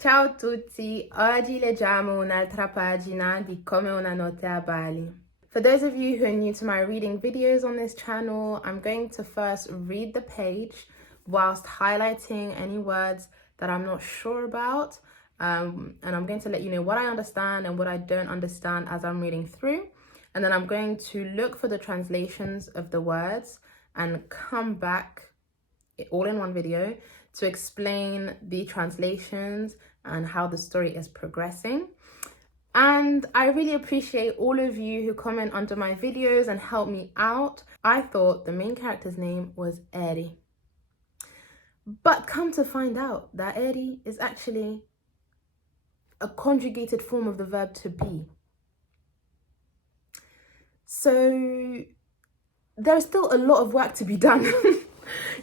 Ciao a tutti, oggi leggiamo un'altra pagina di Come una notte a Bali. For those of you who are new to my reading videos on this channel, I'm going to first read the page whilst highlighting any words that I'm not sure about. And I'm going to let you know what I understand and what I don't understand as I'm reading through. And then I'm going to look for the translations of the words and come back all in one video to explain the translations and how the story is progressing. And I really appreciate all of you who comment under my videos and help me out. I thought the main character's name was Eri, but come to find out that Eri is actually a conjugated form of the verb to be. So there's still a lot of work to be done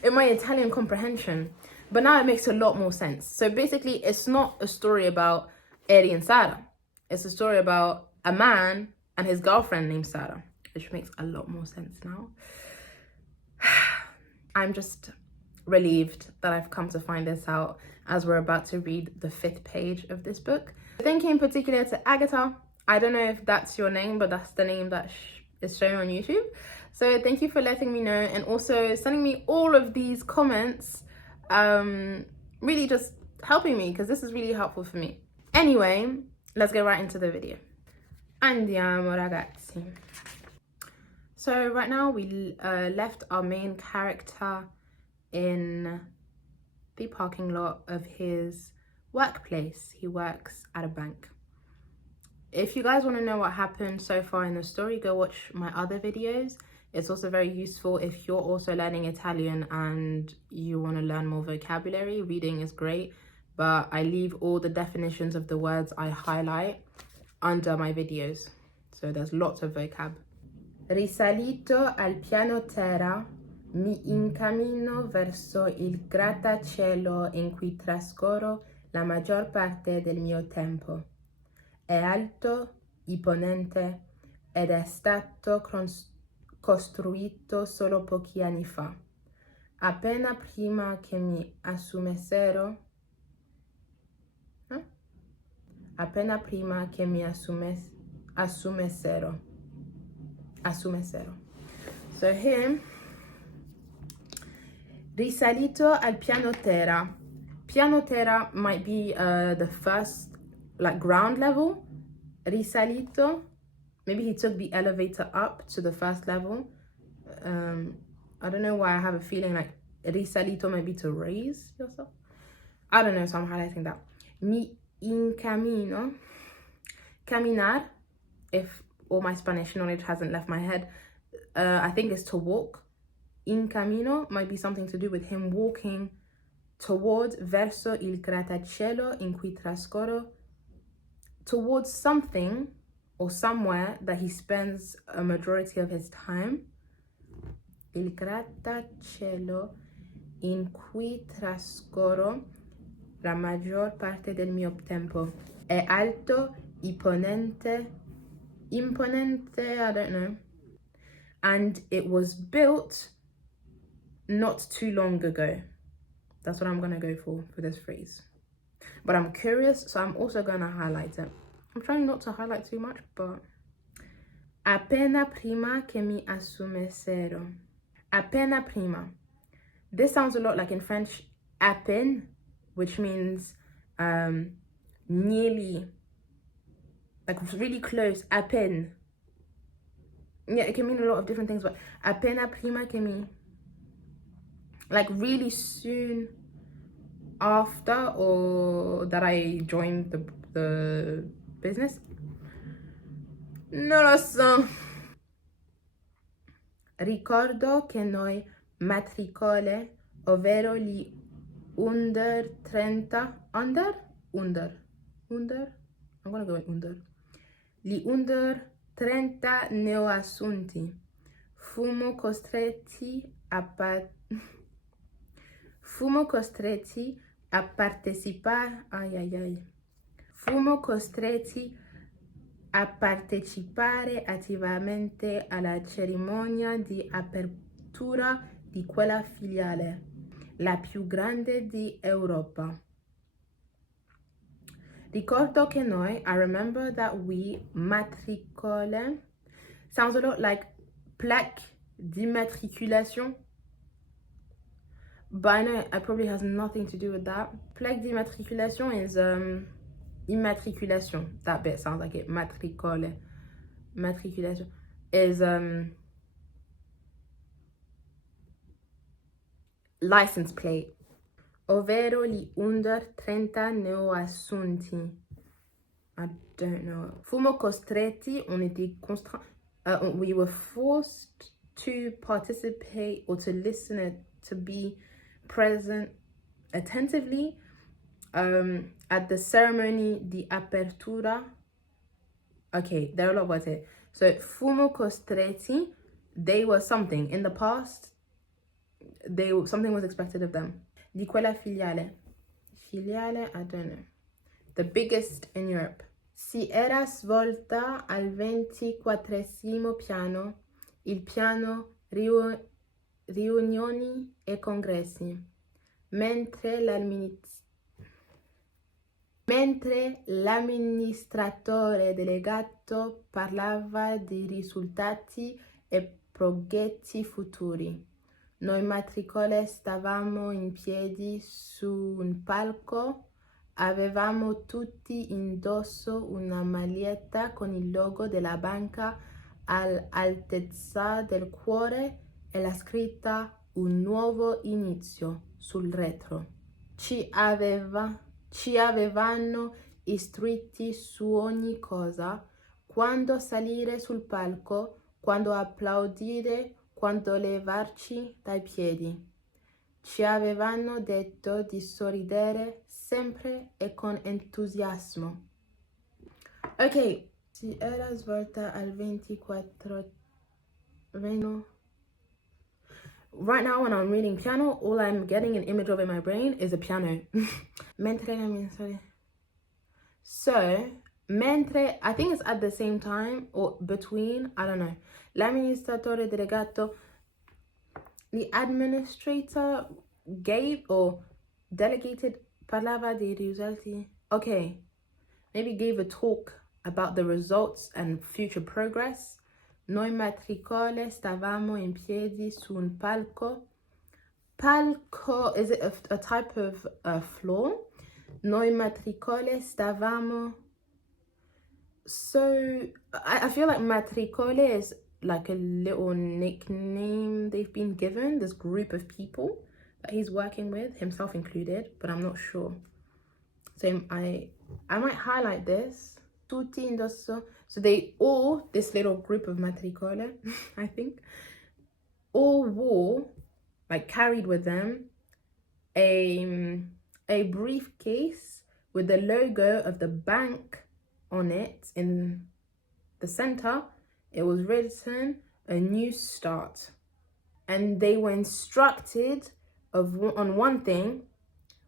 in my Italian comprehension, but now it makes a lot more sense. So basically, it's not a story about Eri and Sara. It's a story about a man and his girlfriend named Sara, which makes a lot more sense now. I'm just relieved that I've come to find this out as we're about to read the 5th page of this book. Thank you in particular to Agatha. I don't know if that's your name, but that's the name that is shown on YouTube. So thank you for letting me know and also sending me all of these comments, really just helping me because this is really helpful for me. Anyway, let's get right into the video. Andiamo ragazzi. So right now we left our main character in the parking lot of his workplace. He works at a bank. If you guys want to know what happened so far in the story, go watch my other videos. It's also very useful if you're also learning Italian and you want to learn more vocabulary. Reading is great, but I leave all the definitions of the words I highlight under my videos. So there's lots of vocab. Risalito al piano terra, mi incammino verso il grattacielo in cui trascorro la maggior parte del mio tempo. È alto, imponente ed è stato costruito solo pochi anni fa, appena prima che mi assumessero. Appena prima che mi assumessero. So here, Risalito al piano terra. Piano terra might be the first, like, ground level. Risalito, maybe he took the elevator up to the first level. I don't know why I have a feeling like risalito might be to raise yourself. I don't know, so I'm highlighting that. Mi incammino. Caminar, if all my Spanish knowledge hasn't left my head, I think it's to walk. Incammino might be something to do with him walking towards verso il grattacielo in cui trascorro, towards something or somewhere that he spends a majority of his time. Il grattacielo in cui trascorro la maggior parte del mio tempo. È alto, imponente, I don't know. And it was built not too long ago. That's what I'm gonna go for this phrase. But I'm curious, so I'm also gonna highlight it. I'm trying not to highlight too much, but appena prima che mi assumessero. Appena prima. This sounds a lot like in French, à peine, which means nearly, like really close, à peine. Yeah, it can mean a lot of different things, but appena prima che mi, like really soon after, or that I joined the business. Non lo so. Ricordo che noi matricole, ovvero gli under 30, under? I'm gonna go with under. Gli under 30 neoassunti. Fummo costretti a partecipare. Fummo costretti a partecipare attivamente alla cerimonia di apertura di quella filiale, la più grande di Europa. Ricordo che noi, I remember that we, matricole, sounds a lot like plaque d'immatriculation, but I know it probably has nothing to do with that. Plaque d'immatriculation is immatriculation. That bit sounds like it. Matricole. Matriculation is license plate. Ovvero gli under 30 neoassunti. I don't know. Fummo costretti, on était contraints. We were forced to participate or to listen, to be present attentively at the ceremony di apertura. Okay, there are a lot of words here. So, fummo costretti, they were something. In the past, something was expected of them. Di quella filiale. Filiale, I don't know. The biggest in Europe. Si era svolta al ventiquattresimo piano, il piano riunioni e congressi, mentre l'amministratore delegato parlava di risultati e progetti futuri. Noi matricole stavamo in piedi su un palco. Avevamo tutti indosso una maglietta con il logo della banca all'altezza del cuore e la scritta "Un nuovo inizio" sul retro. Ci avevano istruiti su ogni cosa, quando salire sul palco, quando applaudire, quando levarci dai piedi. Ci avevano detto di sorridere sempre e con entusiasmo. Ok, si era svolta al 24. Right now when I'm reading piano, all I'm getting an image of in my brain is a piano. So, mentre, I think it's at the same time or between, I don't know. L'amministratore delegato, the administrator gave or delegated parlava dei risultati. Okay, maybe gave a talk about the results and future progress. Noi matricole stavamo in piedi su un palco. Palco, is it a type of floor? Noi matricole stavamo. So I feel like matricole is like a little nickname they've been given, this group of people that he's working with, himself included, but I'm not sure. So I might highlight this. Tutti indosso. So they all, this little group of matricole, I think, all wore, like carried with them, a briefcase with the logo of the bank on it in the center. It was written "A New Start," and they were instructed on one thing: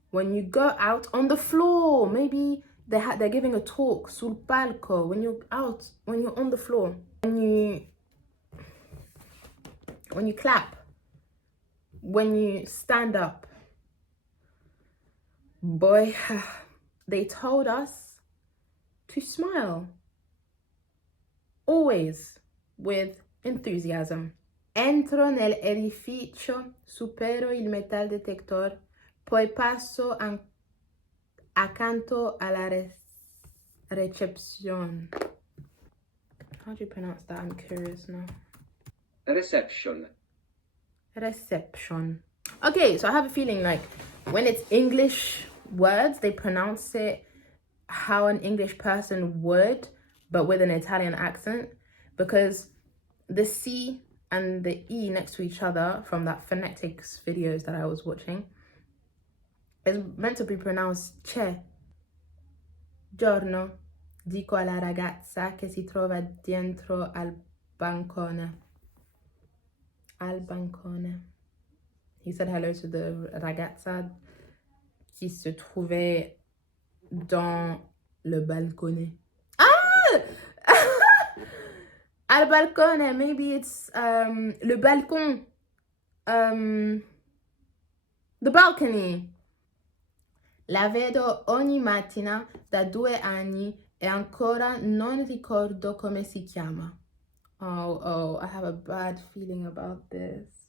when you go out on the floor, maybe they're giving a talk sul palco. When you're out, when you're on the floor, when you clap, when you stand up. Boy, they told us to smile. Always with enthusiasm. Entro nell'edificio, supero il metal detector, poi passo accanto alla reception. How do you pronounce that? I'm curious now. Reception. Reception. Okay, so I have a feeling like when it's English words, they pronounce it how an English person would, but with an Italian accent, because the C and the E next to each other from that phonetics videos that I was watching is meant to be pronounced c'è. Giorno, dico alla ragazza che si trova dietro al bancone. Al bancone. He said hello to the ragazza qui se trouvait dans le balcone. Ah! Al balcone, maybe it's le balcon. The balcony. La vedo ogni mattina da 2 anni e ancora non ricordo come si chiama. Oh, I have a bad feeling about this.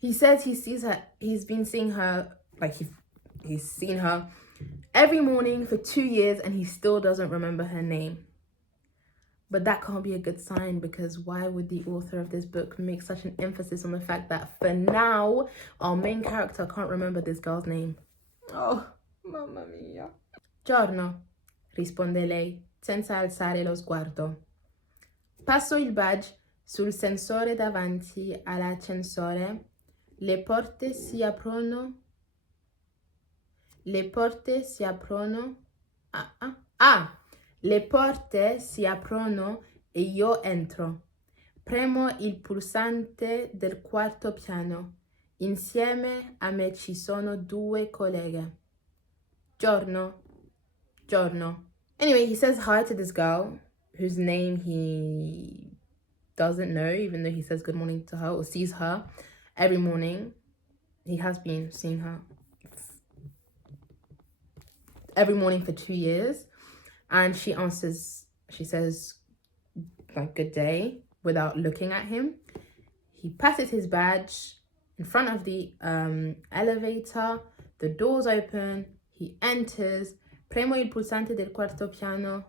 He says he's been seeing her, like he's seen her every morning for 2 years and he still doesn't remember her name. But that can't be a good sign, because why would the author of this book make such an emphasis on the fact that for now, our main character can't remember this girl's name? Oh, mamma mia. Giorno, risponde lei, senza alzare lo sguardo. Passo il badge sul sensore davanti all'ascensore. Le porte si aprono. Le porte si aprono. Le porte si aprono e io entro. Premo il pulsante del 4º piano. Insieme a me ci sono 2 colleghe. Giorno. Anyway, he says hi to this girl whose name he doesn't know, even though he says good morning to her or sees her every morning. He has been seeing her every morning for 2 years. And she answers, she says, like, good day, without looking at him. He passes his badge in front of the elevator. The doors open. He enters. Premo il pulsante del 4º piano.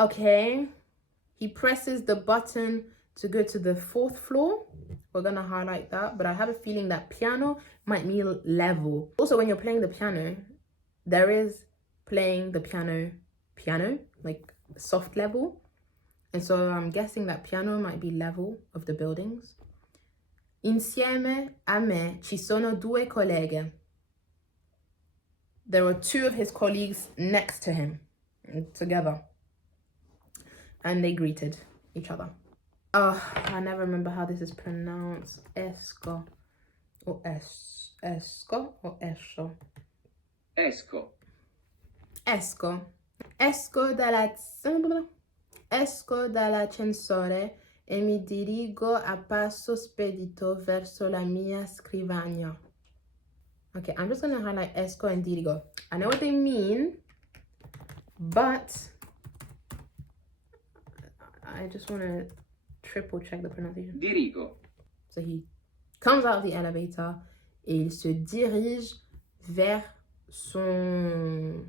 Okay. He presses the button to go to the 4th floor. We're going to highlight that. But I have a feeling that piano might mean level. Also, when you're playing the piano, there is playing the piano, like soft level. And so I'm guessing that piano might be level of the buildings. Insieme a me ci sono 2 colleghe. There were 2 of his colleagues next to him, together. And they greeted each other. Oh, I never remember how this is pronounced. Esco. Or esco or esco. Esco. Esco dall'ascensore e mi dirigo a passo spedito verso la mia scrivania. Okay, I'm just going to highlight esco and dirigo. I know what they mean, but I just want to triple check the pronunciation. Dirigo. So he comes out of the elevator et il se dirige vers son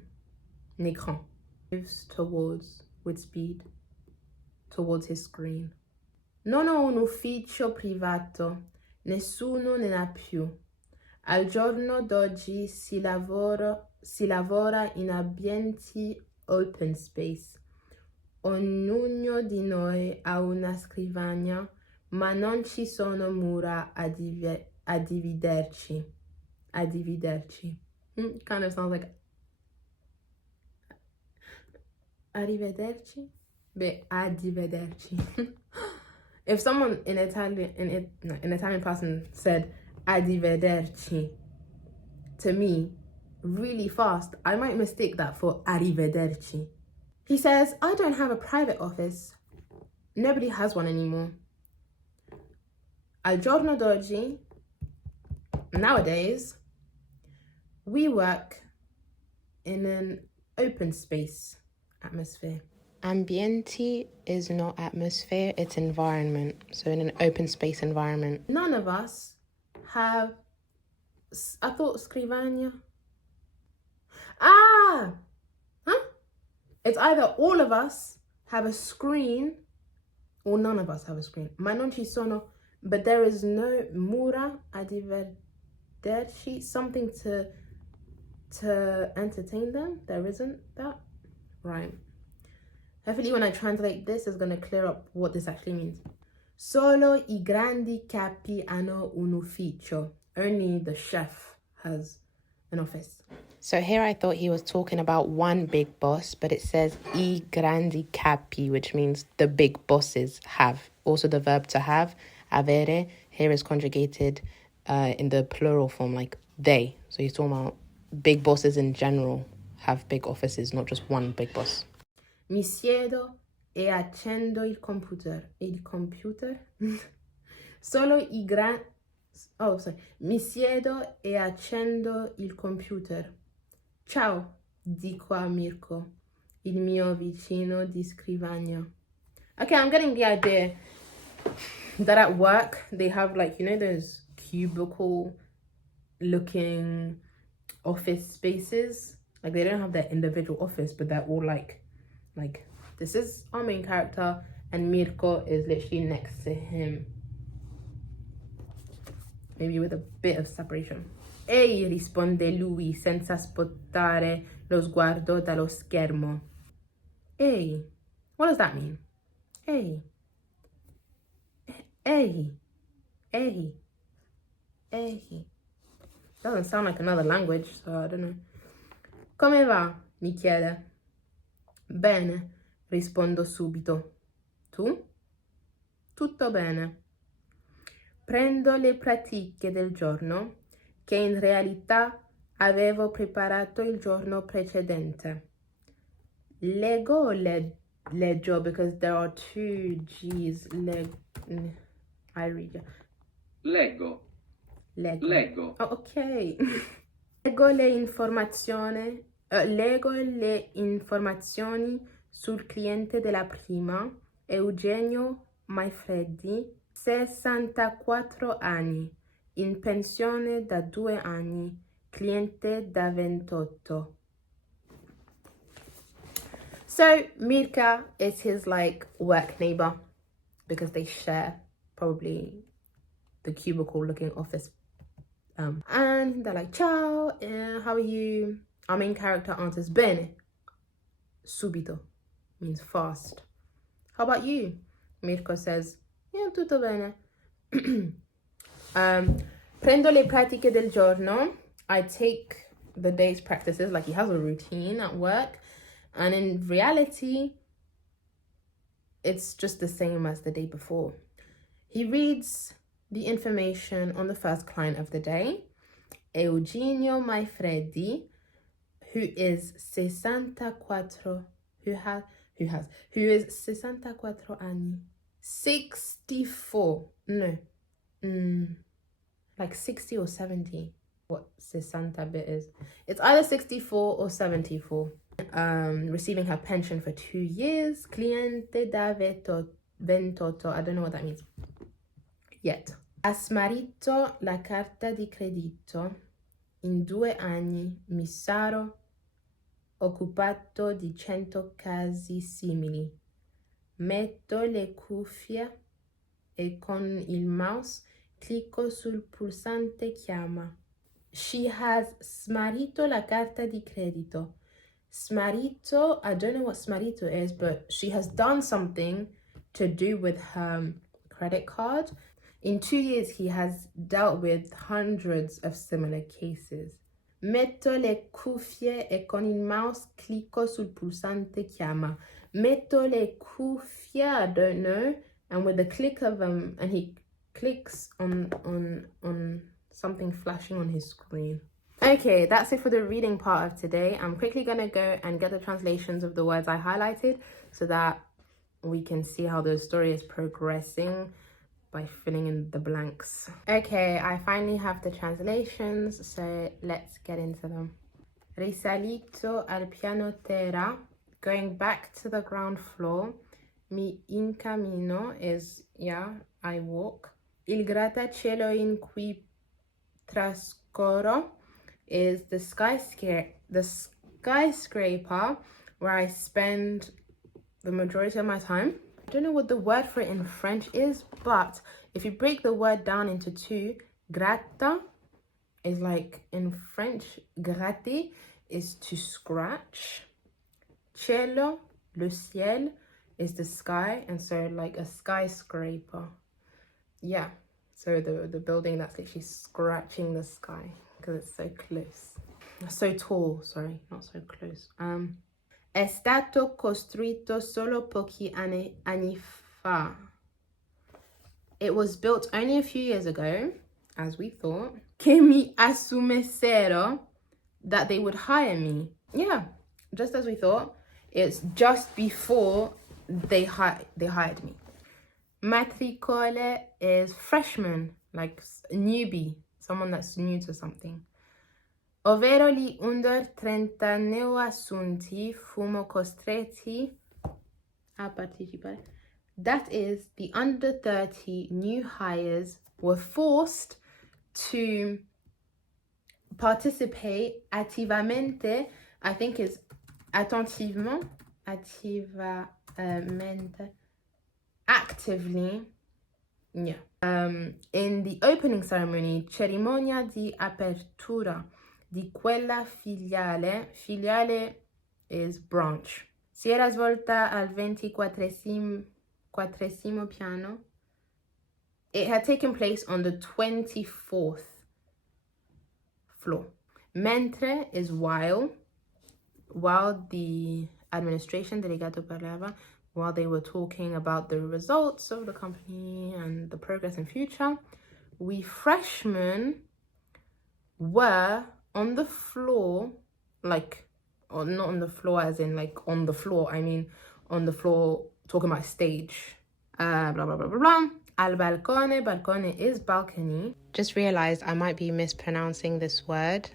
écran. Moves towards, with speed, towards his screen. Non ho un ufficio privato, nessuno ne ha più. Al giorno d'oggi si lavora in ambienti open space. Ognuno di noi ha una scrivania, ma non ci sono mura a dividerci. Kind of sounds like arrivederci, but arrivederci. If someone in an Italian person said arrivederci to me really fast, I might mistake that for arrivederci. He says, I don't have a private office. Nobody has one anymore. Al giorno d'oggi, nowadays, we work in an open space atmosphere. Ambienti is not atmosphere, it's environment. So in an open space environment. None of us have, I thought scrivania. It's either all of us have a screen or none of us have a screen. Ma non ci sono, but there is no mura a dividerci, something to entertain them. There isn't that. Right. Hopefully when I translate this, it's going to clear up what this actually means. Solo I grandi capi hanno un ufficio. Only the chef has an office. So here I thought he was talking about one big boss, but it says I grandi capi, which means the big bosses have. Also the verb to have, avere, here is conjugated in the plural form, like they. So he's talking about big bosses in general have big offices, not just one big boss. Mi siedo e accendo il computer. Il computer? Solo Oh, sorry. Mi siedo e accendo il computer. Ciao, dico a Mirko, il mio vicino di scrivania. Okay, I'm getting the idea that at work they have, like, you know, those cubicle looking office spaces. Like, they don't have their individual office, but they're all like this is our main character and Mirko is literally next to him, maybe with a bit of separation. Ehi, risponde lui senza spottare lo sguardo dallo schermo. Ehi, what does that mean? Ehi, ehi, ehi, ehi. Doesn't sound like another language, so I don't know. Come va? Mi chiede. Bene, rispondo subito. Tu? Tutto bene. Prendo le pratiche del giorno che in realtà avevo preparato il giorno precedente. Leggo o leggio, because there are two G's. I read. Leggo. Leggo. Leggo. Oh, ok. Leggo le informazioni sul cliente della prima, Eugenio Maifreddi, 64 anni, in pensione da 2 anni, cliente da 28. So Mirka is his like work neighbor because they share probably the cubicle looking office. And they're like, ciao, how are you? Our main character answers, bene, subito, means fast. How about you? Mirko says, yeah, tutto bene. Prendo le pratiche del giorno. I take the day's practices, like he has a routine at work. And in reality, it's just the same as the day before. He reads the information on the first client of the day, Eugenio Maifreddi, who is 64, who is 64 anni. 64, no, like 60 or 70, what 60 bit is. It's either 64 or 74. Receiving her pension for 2 years, cliente da 28, I don't know what that means yet. Ha smarrito la carta di credito. In 2 anni mi sarò occupato di 100 casi simili. Metto le cuffie e con il mouse clicco sul pulsante chiama. She has smarrito la carta di credito. Smarrito, I don't know what smarrito is, but she has done something to do with her credit card. In 2 years, he has dealt with hundreds of similar cases. Metto le cuffie e con il mouse clicco sul pulsante chiama. Metto le cuffie, I don't know, and with the click of them, and he clicks on something flashing on his screen. Okay, that's it for the reading part of today. I'm quickly gonna go and get the translations of the words I highlighted so that we can see how the story is progressing by filling in the blanks. Okay, I finally have the translations, so let's get into them. Risalito al piano terra, going back to the ground floor. Mi incammino is, yeah, I walk. Il grattacielo in cui trascorro is the skyscraper where I spend the majority of my time. I don't know what the word for it in French is, but if you break the word down into two, gratta is like, in French, gratter is to scratch. Cielo, le ciel, is the sky, and so like a skyscraper. Yeah, so the building that's literally scratching the sky because it's so close. So tall, sorry, not so close. È stato costruito solo pochi anni fa. It was built only a few years ago, as we thought. Che mi assumessero, that they would hire me. Yeah, just as we thought. It's just before they hired me. Matricole is freshman, like newbie, someone that's new to something. Ovvero gli under 30 neoassunti fummo costretti a partecipare. That is, the under 30 new hires were forced to participate attivamente, I think is attentivement, attivamente, actively, yeah. In the opening ceremony, Cerimonia di apertura di quella filiale. Filiale is branch. Si era svolta al ventiquattresimo piano. It had taken place on the 24th floor. Mentre is while the administration delegato parlava, while they were talking about the results of the company and the progress in future, we freshmen were on the floor, like, or not on the floor as in like on the floor, I mean on the floor talking about stage. Blah, blah, blah, blah, blah. Al balcone. Balcone is balcony. Just realized I might be mispronouncing this word.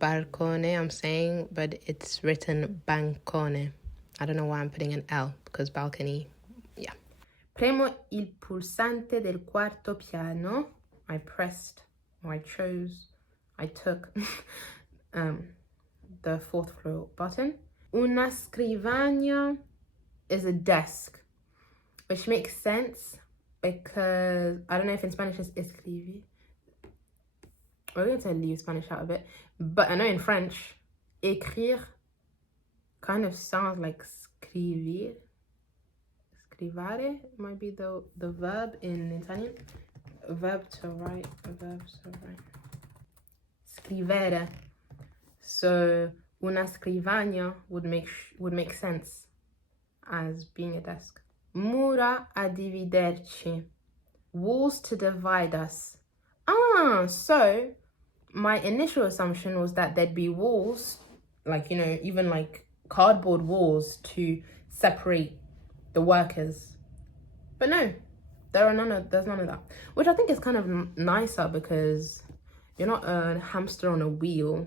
Balcone, I'm saying, but it's written bancone. I don't know why I'm putting an L, because balcony, yeah. Premo il pulsante del quarto piano. I pressed, or I took the 4th floor button. Una scrivania is a desk, which makes sense because I don't know if in Spanish it's escribir. We're going to leave Spanish out of it, but I know in French, écrire kind of sounds like scrivere. Scrivare might be the verb in Italian. Verb to write. Scrivere. So una scrivania would make sense as being a desk. Mura a dividerci. Walls to divide us. So my initial assumption was that there'd be walls, like, you know, even like cardboard walls to separate the workers. But no, there's none of that. Which I think is kind of nicer because you're not a hamster on a wheel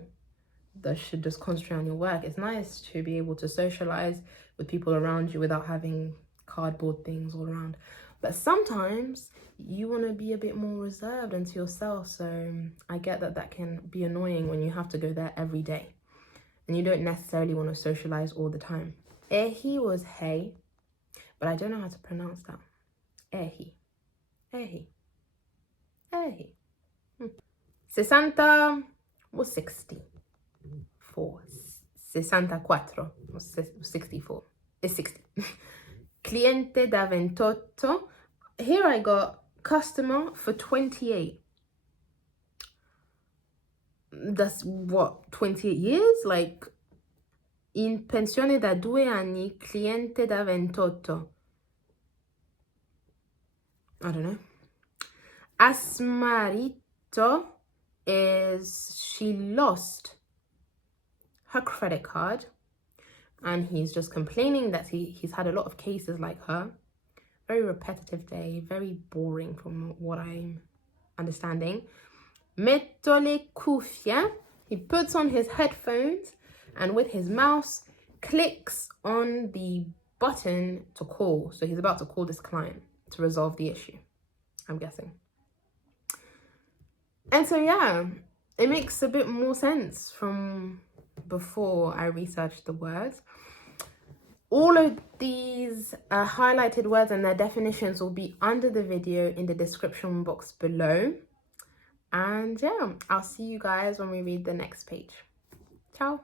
that should just concentrate on your work. It's nice to be able to socialize with people around you without having cardboard things all around. But sometimes you want to be a bit more reserved and to yourself. So I get that can be annoying when you have to go there every day and you don't necessarily want to socialize all the time. Ehi was hey, but I don't know how to pronounce that. Ehi. 60 was 60. 64 was 64. It's 60. Cliente da 28. Here I got customer for 28. That's what, 28 years? Like, in pensione da 2 anni, cliente da 28. I don't know. Asmarito is she lost her credit card and he's just complaining that he's had a lot of cases like her. Very repetitive day, very boring from what I'm understanding. Metto le cuffie. He puts on his headphones and with his mouse clicks on the button to call. So he's about to call this client to resolve the issue, I'm guessing. And so yeah, it makes a bit more sense from before I researched the words. All of these highlighted words and their definitions will be under the video in the description box below. And yeah, I'll see you guys when we read the next page. Ciao.